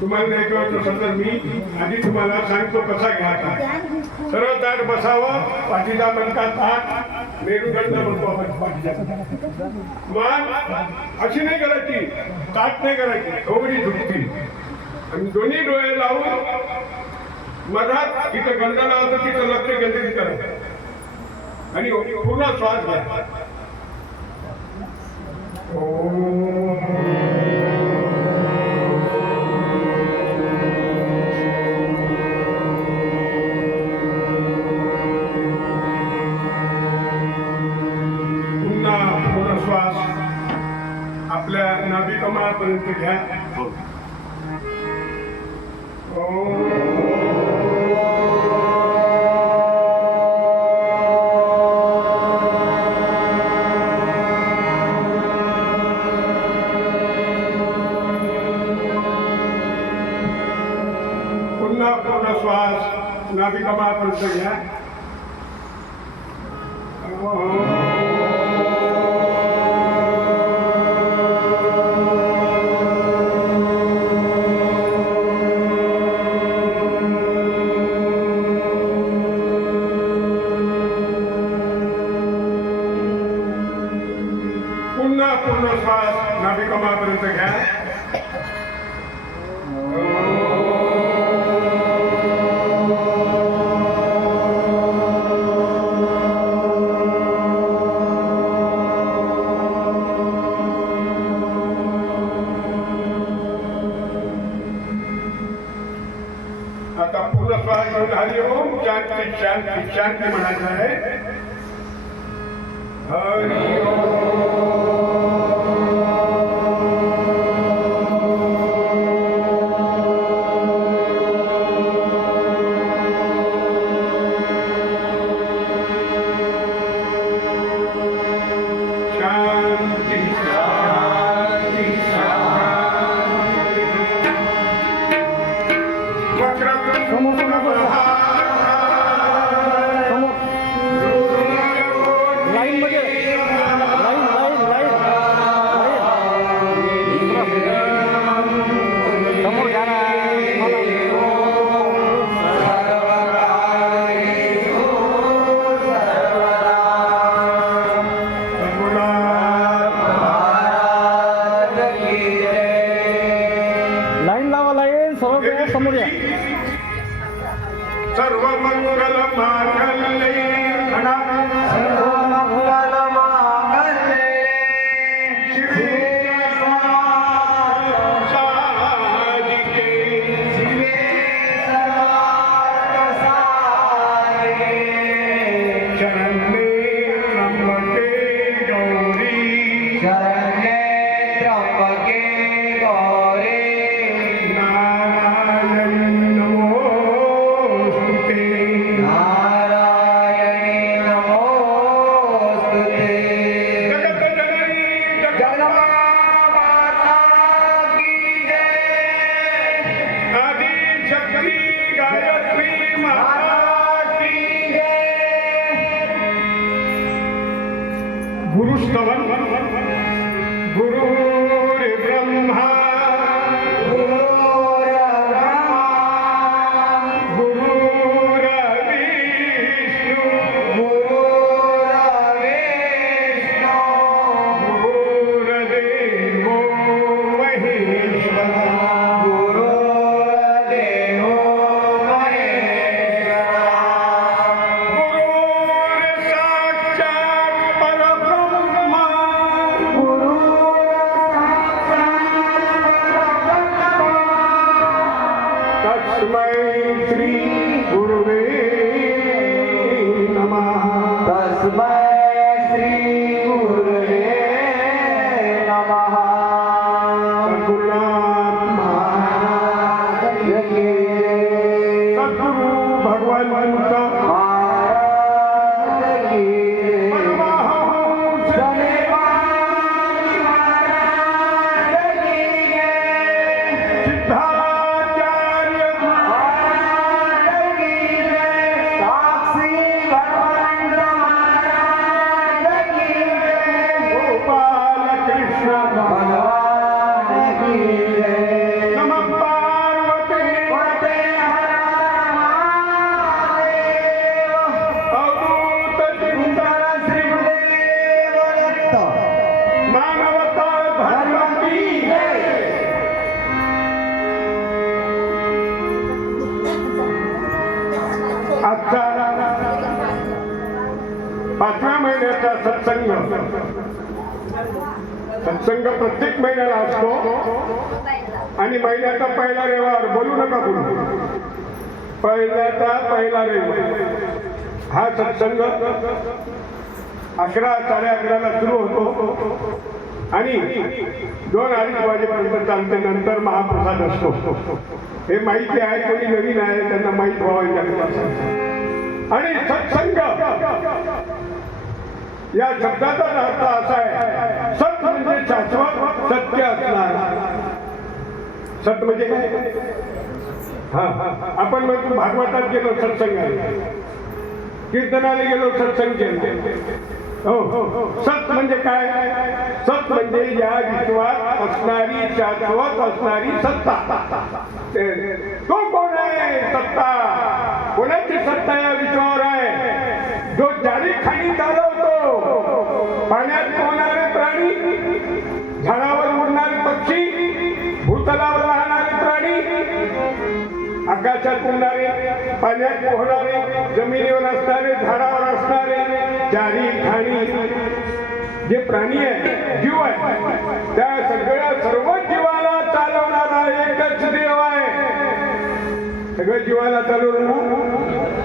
तुम्हाला नाही कळत असेल तर मी आधी तुम्हाला सांगतो कसा घ्यायचा. सरळ ताट बसावं, पाठीचा मणका ताट, मेरुदंड म्हणतो आपण पाठीचा. मान अशी नाही करायची, ताट नाही करायची, थोडी झुकती आणि दोन्ही डोळे लावून मधात इथं गंध लावतो, तिथं लक्ष केंद्रित करायचं आणि पूर्ण श्वास घ्या. पुन्हा पूर्ण श्वास आपल्या नाभिकमळापर्यंत घ्या. पुन्हा पूर्ण श्वास नाभिकमळापर्यंत घ्या. पुन्हा पूर्ण श्वास नाभिकमळापर्यंत घ्या. आता पूर्ण श्वास घेऊन हरी ओम शांती शांती शांती म्हणायचं आहे. हरी ओम. शांती शांती सर्व मंगल मांगल्ये गुरुस्तवन. गुरुर्ब्रह्मा गुरुर्विष्णु गुरुर्देवो महेश्वरा. तस्मै श्री गुरुवे नमः. तस्मै श्री गुरुवे नमः. सद्गुरुनाथ सत्संग. सत्संग प्रत्येक महिन्याला असतो आणि महिन्याचा पहिला रविवार, बोलू नका बोलू, पहिल्याचा पहिला रविवार हा सत्संग 11, 11:30 सुरू होतो आणि 2-2:30 वाजेपर्यंत चालते. नंतर महाप्रसाद असतो. हे माहिती आहे, कोणी नवीन आहे त्यांना माहीत व्हावं. आणि सत्संग या शब्दाचा अर्थ असा आहे, सत म्हणजे शाश्वत सत्य असणार. सत म्हणजे काय? आपण म्हणतो भागवतात गेलो सत्संग आहे, कीर्तनाला गेलो सत्संग केलं. हो, सत म्हणजे काय? सत म्हणजे या विश्वात असणारी शाश्वत असणारी सत्ता. तो कोण आहे? सत्ता. कोणाची सत्ता या विश्वावर आहे? जो जारी खाली चालवतो, पाण्यात पोहणारे प्राणी, झाडावर उडणारे पक्षी, भूतलावर राहणारे प्राणी, आकाशात उडणारे, पाण्यात पोहणारे, जमिनीवर असणारे, झाडावर असणारे, जारी खाणी जे प्राणी आहे, जीव आहे, त्या सगळ्या सर्व जीवाला चालवणारा एकच देव आहे. सगळ्या जीवाला चालवणारा